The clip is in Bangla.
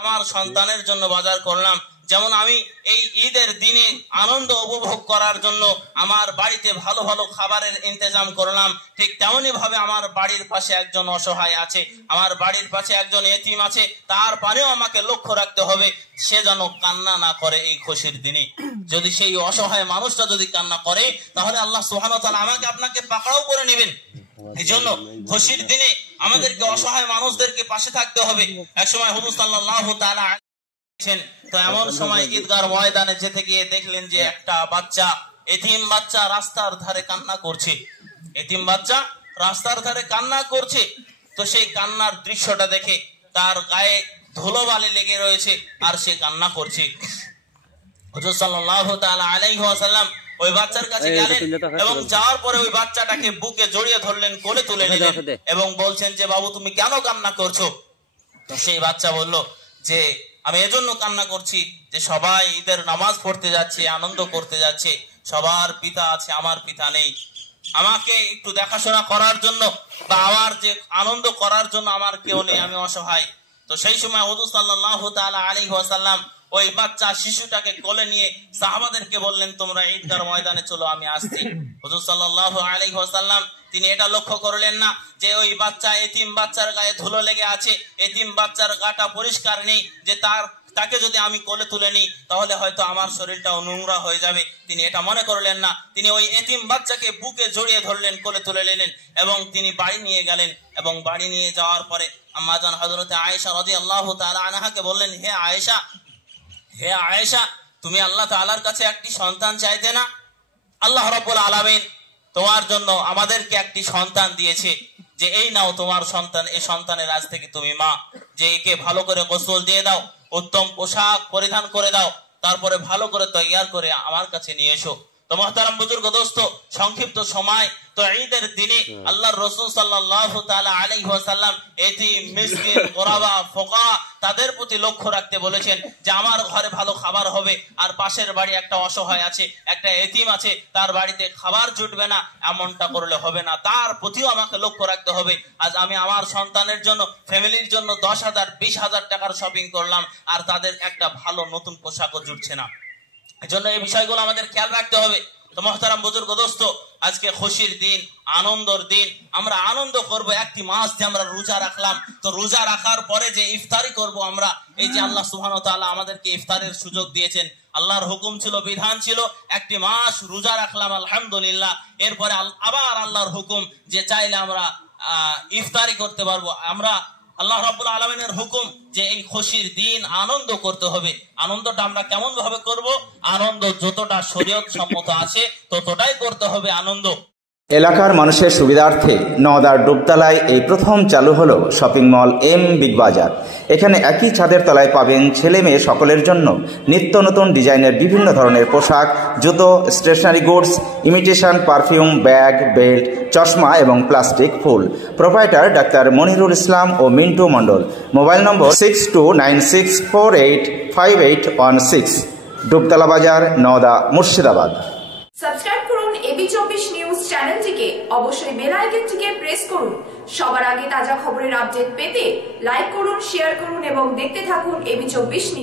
আমার সন্তানের জন্য বাজার করলাম। যেমন আমি এই ঈদের দিনে আনন্দ উপভোগ করার জন্য আমার বাড়িতে ভালো ভালো খাবারের ইন্তজাম করলাম, ঠিক তেমনি ভাবে আমার বাড়ির পাশে একজন অসহায় আছে, আমার বাড়ির পাশে একজন এতিম আছে, তার পানেও আমাকে লক্ষ্য রাখতে হবে সে যেন কান্না না করে এই খুশির দিনে। যদি সেই অসহায় মানুষটা যদি কান্না করে তাহলে আল্লাহ সুবহানাহু ওয়া তাআলা আমাকে আপনাকে পাকড়াও করে নেবেন। এই জন্য খুশির দিনে আমাদেরকে অসহায় মানুষদেরকে পাশে থাকতে হবে। একসময় হুজুর সাল্লাল্লাহু তাআলা তো এমন সময় ঈদগার ময়দানে যেতে গিয়ে দেখলেন যে একটা বাচ্চা, এতিম বাচ্চা রাস্তার ধারে কান্না করছে। এতিম বাচ্চা রাস্তার ধারে কান্না করছে। তো সেই কান্নার দৃশ্যটা দেখে তার গায়ে ধুলোবালি লেগে রয়েছে আর সে কান্না করছে। হুজুর সাল্লাল্লাহু তাআলা আলাইহি ওয়াসাল্লাম ওই বাচ্চার কাছে গেলেন এবং যাওয়ার পরে ওই বাচ্চাটাকে বুকে জড়িয়ে ধরলেন, কোলে তুলে নিলেন এবং বলছেন যে বাবু তুমি কেন কান্না করছো? তো সেই বাচ্চা বলল যে আমি এজন্য কান্না করছি যে সবাই ঈদের নামাজ পড়তে যাচ্ছে, আনন্দ করতে যাচ্ছে, সবার পিতা আছে, আমার পিতা নেই, আমাকে একটু দেখাশোনা করার জন্য বা আমার যে আনন্দ করার জন্য আমার কেউ নেই, আমি অসহায়। তো সেই সময় হুজুর সাল্লাল্লাহু তাআলা আলাইহি ওয়াসাল্লাম ওই বাচ্চা শিশুটাকে কোলে নিয়ে সাহাবাদেরকে বললেন তোমরা ঈদগার ময়দানে চলো, আমি আসছি। হুজুর সাল্লাল্লাহু আলাইহি ওয়াসাল্লাম তিনি এটা লক্ষ্য করলেন না যে ওই বাচ্চা এতিম বাচ্চার গায়ে ধুলো লেগে আছে, এতিম বাচ্চার গাটা পরিষ্কার নেই, যে তাকে যদি আমি কোলে তুলে নিই তাহলে হয়তো আমার শরীরটাও নোংরা হয়ে যাবে। তিনি এটা মনে করলেন না। তিনি ওই এতিম বাচ্চাকে বুকে জড়িয়ে ধরলেন, কোলে তুলে নিলেন এবং তিনি বাড়ি নিয়ে গেলেন। এবং বাড়ি নিয়ে যাওয়ার পরে আম্মা জান হযরতে আয়েশা রাদিয়াল্লাহু তাআলা আনহাকে বললেন, হে আয়েশা তুমি আল্লাহ তাআলার কাছে একটি সন্তান চাইতে না? আল্লাহ রাব্বুল আলামিন তোমার জন্য আমাদেরকে একটি সন্তান দিয়েছে, যে এই নাও তোমার সন্তান, এই সন্তানের আজ থেকে তুমি মা, যে একে ভালো করে গোসল দিয়ে দাও, উত্তম পোশাক পরিধান করে দাও, তারপরে ভালো করে তৈয়ার করে আমার কাছে নিয়ে এসো। তো মুহতারাম বুজুর্গ দোস্ত, সংক্ষিপ্ত সময় তো ঈদের দিনে আল্লাহর রাসূল সাল্লাল্লাহু তাআলা আলাইহি ওয়াসাল্লাম এতিম, মিসকিন, গোরাবা, ফোকা তাদের প্রতি লক্ষ্য রাখতে বলেছেন যে আমার ঘরে ভালো খাবার হবে আর পাশের বাড়ি একটা অসহায় আছে, একটা এতিম আছে, তার বাড়িতে খাবার জুটবে না, এমনটা করলে হবে না, তার প্রতিও আমাকে লক্ষ্য রাখতে হবে। আজ আমি আমার সন্তানের জন্য, ফ্যামিলির জন্য 10,000 20,000 টাকার শপিং করলাম আর তাদের একটা ভালো নতুন পোশাকও জুটছে না। এজন্য এই বিষয়গুলো আমাদের খেয়াল রাখতে হবে। তো মুহতারাম বুজুর্গ দোস্ত, আজকে খুশির দিন, আনন্দর দিন, আমরা আনন্দ করব। একটি মাস যে আমরা রোজা রাখলাম, তো রোজা রাখার পরে যে ইফতারি করব আমরা, এই যে আল্লাহ সুবহানাহু ওয়া তাআলা আমাদেরকে ইফতারের সুযোগ দিয়েছেন, আল্লাহর হুকুম ছিল, বিধান ছিল, একটি মাস রোজা রাখলাম আলহামদুলিল্লাহ, এরপরে আবার আল্লাহর হুকুম যে চাইলে আমরা ইফতারি করতে পারবো। আমরা আল্লাহ রাব্বুল আলামিনের হুকুম যে এই খুশির দিন আনন্দ করতে হবে। আনন্দটা আমরা কেমন ভাবে করব? আনন্দ যতটা শরীয়ত সম্মত আছে ততটাই করতে হবে আনন্দ। এলাকার মানুষের সুবিধার্থে নওদার ডুবতলায় এই প্রথম চালু হলো শপিং মল এম বিগ বাজার। এখানে একই ছাদের তলায় পাবেন ছেলে মেয়ে সকলের জন্য নিত্য নতুন ডিজাইনের বিভিন্ন ধরনের পোশাক, জুতো, stationery goods, imitation perfume, bag, belt, চশমা এবং প্লাস্টিক ফুল। প্রোপাইটার ডাক্তার মনিরুল ইসলাম ও Mintu Mondal. Mobile number 6296485816। Dubtala Bazar, Nawda, Murshidabad. Subscribe করুন এবি24 নিউজ চ্যানেলটিকে, অবশ্যই বেল আইকনটিকে প্রেস করুন। সবার আগে তাজা খবরের আপডেট পেতে লাইক করুন, শেয়ার করুন এবং দেখতে থাকুন এবি24 নিউজ।